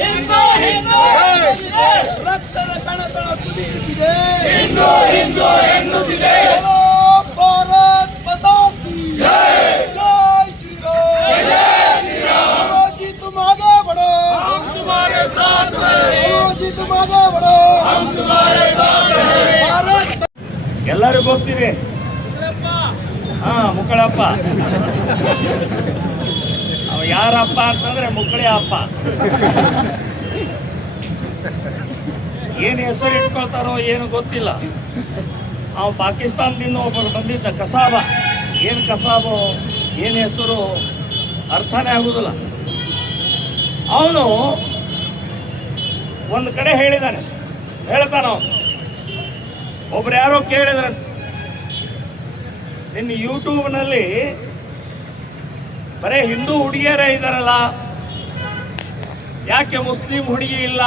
ಹಿಂದೂ ಹಿಂದೂ ರಕ್ತದ ಕಣತಳ ಕುದಿಯುತ್ತಿದೆ ಹಿಂದೂ ಹಿಂದೂ ಎನ್ನುತ್ತಿದೆ बोलो भारत माता की जय जय श्री राम बोलो जी तुम आगे बढ़ो हम तुम्हारे साथ हैं बोलो जी तुम आगे बढ़ो हम तुम्हारे साथ हैं भारत ಎಲ್ಲರಿಗೂ ಹೋಗ್ತೀವಿ ಹಾ, ಮುಕ್ಕಳಪ್ಪ. ಅವ ಯಾರಪ್ಪ ಅಂತಂದ್ರೆ ಮುಕ್ಕಳಿ ಅಪ್ಪ. ಏನು ಹೆಸರು ಇಟ್ಕೊಳ್ತಾರೋ ಏನು ಗೊತ್ತಿಲ್ಲ. ಅವ ಪಾಕಿಸ್ತಾನದಿಂದ ಒಬ್ಬರು ಬಂದಿದ್ದ ಕಸಾಬ. ಏನು ಕಸಾಬು, ಏನು ಹೆಸರು ಅರ್ಥನೇ ಆಗುದಿಲ್ಲ. ಅವನು ಒಂದು ಕಡೆ ಹೇಳಿದಾನೆ. ಹೇಳ್ತಾನ ಒಬ್ರು ಯಾರೋ ಕೇಳಿದ್ರಂತೆ. ನಿನ್ನ ಯೂಟ್ಯೂಬ್ನಲ್ಲಿ ಬರೀ ಹಿಂದೂ ಹುಡುಗಿಯರೇ ಇದ್ದಾರಲ್ಲ, ಯಾಕೆ ಮುಸ್ಲಿಂ ಹುಡುಗಿ ಇಲ್ಲ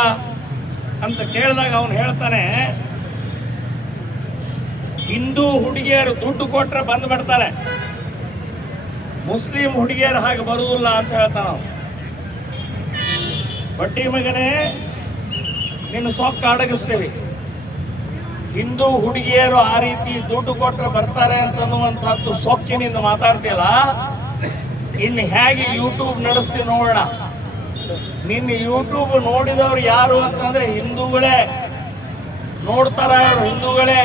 ಅಂತ ಕೇಳಿದಾಗ ಅವನು ಹೇಳ್ತಾನೆ, ಹಿಂದೂ ಹುಡುಗಿಯರು ದುಡ್ಡು ಕೊಟ್ರೆ ಬಂದು ಬಿಡ್ತಾರೆ ಮುಸ್ಲಿಂ ಹುಡುಗಿಯರು ಹಾಗೆ ಬರುವುದಿಲ್ಲ ಅಂತ ಹೇಳ್ತಾನ ಬಡ್ಡಿ ಮಗನೇ, ನಿನ್ನ ಸೊಕ್ಕ ಅಡಗಿಸ್ತೇವೆ. ಹಿಂದೂ ಹುಡುಗಿಯರು ಆ ರೀತಿ ದುಡ್ಡು ಕೊಟ್ಟರೆ ಬರ್ತಾರೆ ಅಂತ ಅನ್ನುವಂಥದ್ದು ಸೊಕ್ಕಿನಿಂದ ಮಾತಾಡ್ತಿಲ್ಲ ಇನ್ನು ಹೇಗೆ ಯೂಟ್ಯೂಬ್ ನಡೆಸ್ತೀವಿ ನೋಡೋಣ. ನಿನ್ನ ಯೂಟ್ಯೂಬ್ ನೋಡಿದವ್ರು ಯಾರು ಅಂತಂದ್ರೆ ಹಿಂದೂಗಳೇ. ನೋಡ್ತಾರ ಹಿಂದೂಗಳೇ.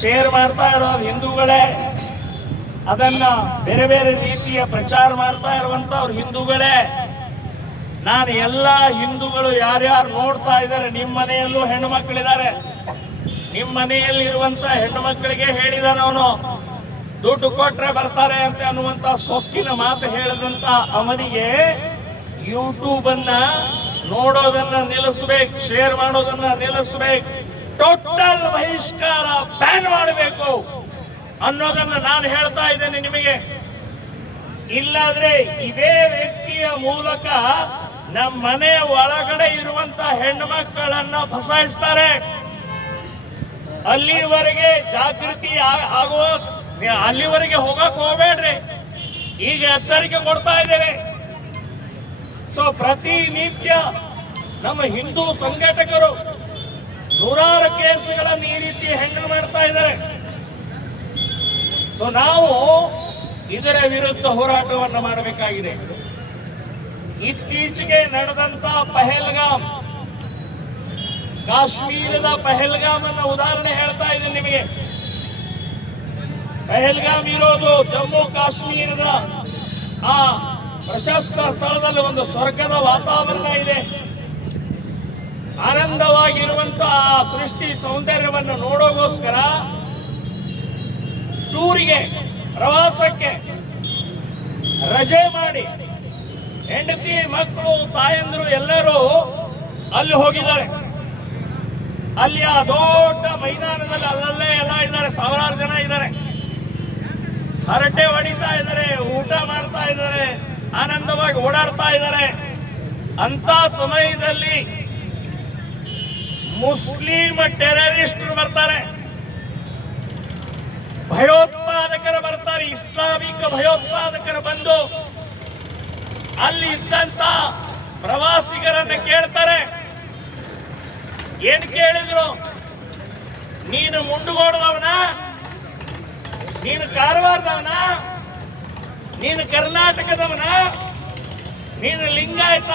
ಶೇರ್ ಮಾಡ್ತಾ ಇರೋರು ಹಿಂದೂಗಳೇ. ಅದನ್ನ ಬೇರೆ ಬೇರೆ ರೀತಿಯ ಪ್ರಚಾರ ಮಾಡ್ತಾ ಇರುವಂತವ್ರು ಹಿಂದೂಗಳೇ. ನಾನು ಎಲ್ಲ ಹಿಂದೂಗಳು ಯಾರ್ಯಾರು ನೋಡ್ತಾ ಇದ್ದಾರೆ ನಿಮ್ಮ ಮನೆಯಲ್ಲೂ ಹೆಣ್ಣು ಮಕ್ಕಳಿದ್ದಾರೆ. ನಿಮ್ಮ ಮನೆಯಲ್ಲಿರುವಂತ ಹೆಣ್ಣು ಮಕ್ಕಳಿಗೆ ಹೇಳಿದಾನ ಅವನು. ದುಡ್ಡು ಕೊಟ್ರೆ ಬರ್ತಾರೆ ಅಂತ ಅನ್ನುವಂತ ಸೊಕ್ಕಿನ ಮಾತು ಹೇಳಿದಂತ ಅವನಿಗೆ ಯೂಟ್ಯೂಬ್ ಅನ್ನ ನೋಡೋದನ್ನ ನಿಲ್ಲಿಸ್ಬೇಕು ಶೇರ್ ಮಾಡೋದನ್ನ ನಿಲ್ಲಿಸ್ಬೇಕು. ಟೋಟಲ್ ಬಹಿಷ್ಕಾರ ಬ್ಯಾನ್ ಮಾಡಬೇಕು ಅನ್ನೋದನ್ನ ನಾನು ಹೇಳ್ತಾ ಇದ್ದೇನೆ ನಿಮಗೆ. ಇಲ್ಲಾದ್ರೆ ಇದೇ ವ್ಯಕ್ತಿಯ ಮೂಲಕ ನಮ್ಮ ಮನೆಯ ಒಳಗಡೆ ಇರುವಂತ ಹೆಣ್ಣು ಮಕ್ಕಳನ್ನ ಅಲ್ಲಿವರೆಗೆ ಜಾಗೃತಿ ಆ- ಆಗುವ ಅಲ್ಲಿವರೆಗೆ ಹೋಗಕ್ ಹೋಗ್ಬೇಡ್ರಿ. ಈಗ ಎಚ್ಚರಿಕೆ ಕೊಡ್ತಾ ಇದ್ದೇವೆ. ಸೊ ಪ್ರತಿನಿತ್ಯ ನಮ್ಮ ಹಿಂದೂ ಸಂಘಟಕರು ನೂರಾರು ಕೇಸುಗಳನ್ನು ಈ ರೀತಿ ಹ್ಯಾಂಡಲ್ ಮಾಡ್ತಾ ಇದ್ದಾರೆ. ಸೊ ನಾವು ಇದರ ವಿರುದ್ಧ ಹೋರಾಟವನ್ನು ಮಾಡಬೇಕಾಗಿದೆ. ಇತ್ತೀಚೆಗೆ ನಡೆದಂತ ಪಹಲ್ಗಾಮ್ ಕಾಶ್ಮೀರದ ಪಹಲ್ಗಾಮ್ ಅನ್ನ ಉದಾಹರಣೆ ಹೇಳ್ತಾ ಇದ್ದೀನಿ ನಿಮಗೆ. ಪಹಲ್ಗಾಮ್ ಇರೋದು ಜಮ್ಮು ಕಾಶ್ಮೀರದ ಆ ಪ್ರಶಸ್ತ ಸ್ಥಳದಲ್ಲಿ ಒಂದು ಸ್ವರ್ಗದ ವಾತಾವರಣ ಇದೆ. ಆನಂದವಾಗಿರುವಂತ ಆ ಸೃಷ್ಟಿ ಸೌಂದರ್ಯವನ್ನು ನೋಡೋಗೋಸ್ಕರ ಟೂರಿಗೆ, ಪ್ರವಾಸಕ್ಕೆ ರಜೆ ಮಾಡಿ ಹೆಂಡತಿ, ಮಕ್ಕಳು, ತಾಯಂದ್ರು ಎಲ್ಲರೂ ಅಲ್ಲಿ ಹೋಗಿದ್ದಾರೆ. ಅಲ್ಲಿ ಆ ದೊಡ್ಡ ಮೈದಾನದಲ್ಲಿ ಅಲ್ಲಲ್ಲೇ ಎಲ್ಲ ಇದ್ದಾರೆ, ಸಾವಿರಾರು ಜನ ಇದ್ದಾರೆ. ಹರಟೆ ಹೊಡಿತಾ ಇದ್ದಾರೆ, ಊಟ ಮಾಡ್ತಾ ಇದ್ದಾರೆ, ಆನಂದವಾಗಿ ಓಡಾಡ್ತಾ ಇದ್ದಾರೆ. ಅಂತ ಸಮಯದಲ್ಲಿ ಮುಸ್ಲಿಂ ಟೆರರಿಸ್ಟ್ ಬರ್ತಾರೆ. ಭಯೋತ್ಪಾದಕರು ಬರ್ತಾರೆ, ಇಸ್ಲಾಮಿಕ್ ಭಯೋತ್ಪಾದಕರು ಬಂದು ಅಲ್ಲಿ ಇದ್ದಂತ ಪ್ರವಾಸಿಗರನ್ನ ಕೇಳ್ತಾರೆ. ಏನ್ ಕೇಳಿದ್ರು? ನೀನು ಮುಂಡುಗೋಡದವನ ನೀನು ಕಾರವಾರದವನ? ನೀನು ಕರ್ನಾಟಕದವನ? ನೀನು ಲಿಂಗಾಯತ?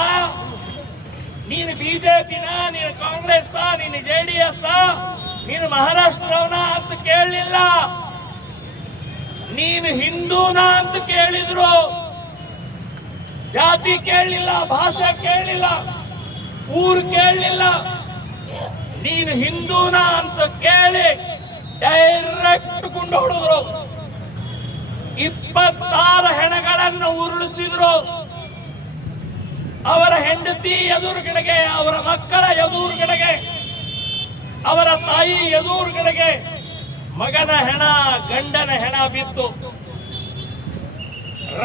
ನೀನು ಬಿಜೆಪಿನ? ನೀನು ಕಾಂಗ್ರೆಸ್ ನೀನು ಜೆ ಡಿ ಎಸ್ ನೀನು ಮಹಾರಾಷ್ಟ್ರವನ ಅಂತ ಕೇಳಲಿಲ್ಲ. ನೀನು ಹಿಂದೂನ ಅಂತ ಕೇಳಿದ್ರು. ಜಾತಿ ಕೇಳಲಿಲ್ಲ, ಭಾಷೆ ಕೇಳಲಿಲ್ಲ, ಊರು ಕೇಳಲಿಲ್ಲ. ನೀನು ಹಿಂದೂನ ಅಂತ ಕೇಳಿ ಡೈರೆಕ್ಟ್ ಗುಂಡು ಹೊಡೆದ್ರು. ಇಪ್ಪತ್ತಾರು ಹೆಣಗಳನ್ನು ಉರುಳಿಸಿದ್ರು. ಅವರ ಹೆಂಡತಿ ಎದುರುಗಡೆಗೆ, ಅವರ ಮಕ್ಕಳ ಎದುರುಗಡೆಗೆ, ಅವರ ತಾಯಿ ಎದುರುಗಡೆಗೆ ಮಗನ ಹೆಣ, ಗಂಡನ ಹೆಣ ಬಿತ್ತು.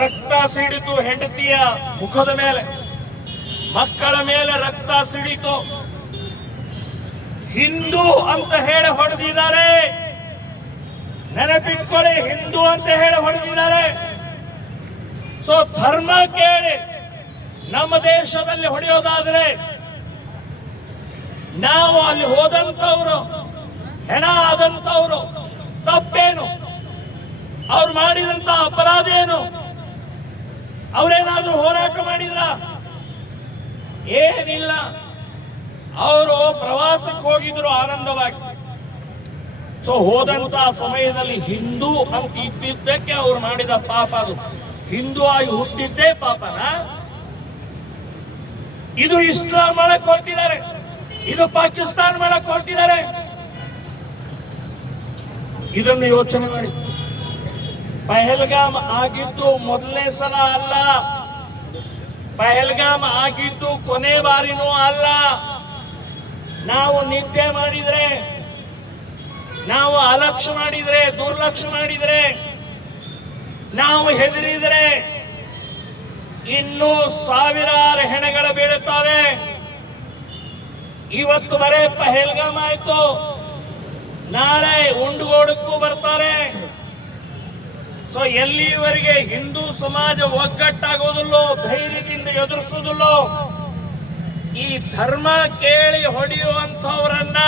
ರಕ್ತ ಸಿಡಿತು ಹೆಂಡತಿಯ ಮುಖದ ಮೇಲೆ. ಮಕ್ಕಳ ಮೇಲೆ ರಕ್ತ ಸಿಡಿತು. ಹಿಂದೂ ಅಂತ ಹೇಳಿ ಹೊಡೆದಿದ್ದಾರೆ. ನೆನಪಿಟ್ಕೊಳ್ಳಿ, ಹಿಂದೂ ಅಂತ ಹೇಳಿ ಹೊಡೆದಿದ್ದಾರೆ. ಸೊ ಧರ್ಮ ಕೇಳಿ ನಮ್ಮ ದೇಶದಲ್ಲಿ ಹೊಡೆಯೋದಾದ್ರೆ ನಾವು ಅಲ್ಲಿ ಹೋದಂತವ್ರು ಹೆಣ ಆದಂತವ್ರು ತಪ್ಪೇನು? ಅವ್ರು ಮಾಡಿದಂತ ಅಪರಾಧ ಏನು? ಅವರೇನಾದ್ರೂ ಹೋರಾಟ ಮಾಡಿದ್ರ? ಏನಿಲ್ಲ. ಅವರು ಪ್ರವಾಸಕ್ಕೆ ಹೋಗಿದ್ರು ಆನಂದವಾಗಿ. ಸೊ ಹೋದಂತ ಸಮಯದಲ್ಲಿ ಹಿಂದೂ ಅಂತ ಇದ್ದಿದ್ದಕ್ಕೆ ಅವ್ರು ಮಾಡಿದ ಪಾಪ ಅದು. ಹಿಂದೂ ಆಗಿ ಹುಟ್ಟಿದ್ದೇ ಪಾಪನ? ಇದು ಇಸ್ಲಾಂ ಮಾಡಕ್ ಹೊರಟಿದ್ದಾರೆ. ಇದು ಪಾಕಿಸ್ತಾನ ಮಾಡಕ್ ಹೊರಟಿದ್ದಾರೆ. ಇದನ್ನು ಯೋಚನೆ ಮಾಡಿ. ಪಹಲ್ಗಾಮ್ ಆಗಿದ್ದು ಮೊದಲನೇ ಸಲ ಅಲ್ಲ. ಪಹಲ್ಗಾಮ್ ಆಗಿದ್ದು ಕೊನೆ ಬಾರಿನೂ ಅಲ್ಲ. ನಾವು ನಿದ್ದೆ ಮಾಡಿದರೆ, ನಾವು ಅಲಕ್ಷ್ಯ ಮಾಡಿದರೆ, ದುರ್ಲಕ್ಷ ಮಾಡಿದರೆ, ನಾವು ಹೆದರಿದ್ರೆ ಇನ್ನೂ ಸಾವಿರಾರು ಹೆಣಗಳು ಬೀಳುತ್ತವೆ. ಇವತ್ತು ಬರೇ ಪಹಲ್ಗಾಮ್ ಆಯ್ತು. ನಾಳೆ ಉಂಡುಗೋಡಕ್ಕೂ ಬರ್ತಾರೆ. ಸೊ ಎಲ್ಲಿವರೆಗೆ ಹಿಂದೂ ಸಮಾಜ ಒಗ್ಗಟ್ಟಾಗೋದಿಲ್ಲೋ, ಧೈರ್ಯದಿಂದ ಎದುರಿಸೋದಿಲ್ಲೋ ಈ ಧರ್ಮ ಕೇಳಿ ಹೊಡೆಯುವಂತವರನ್ನ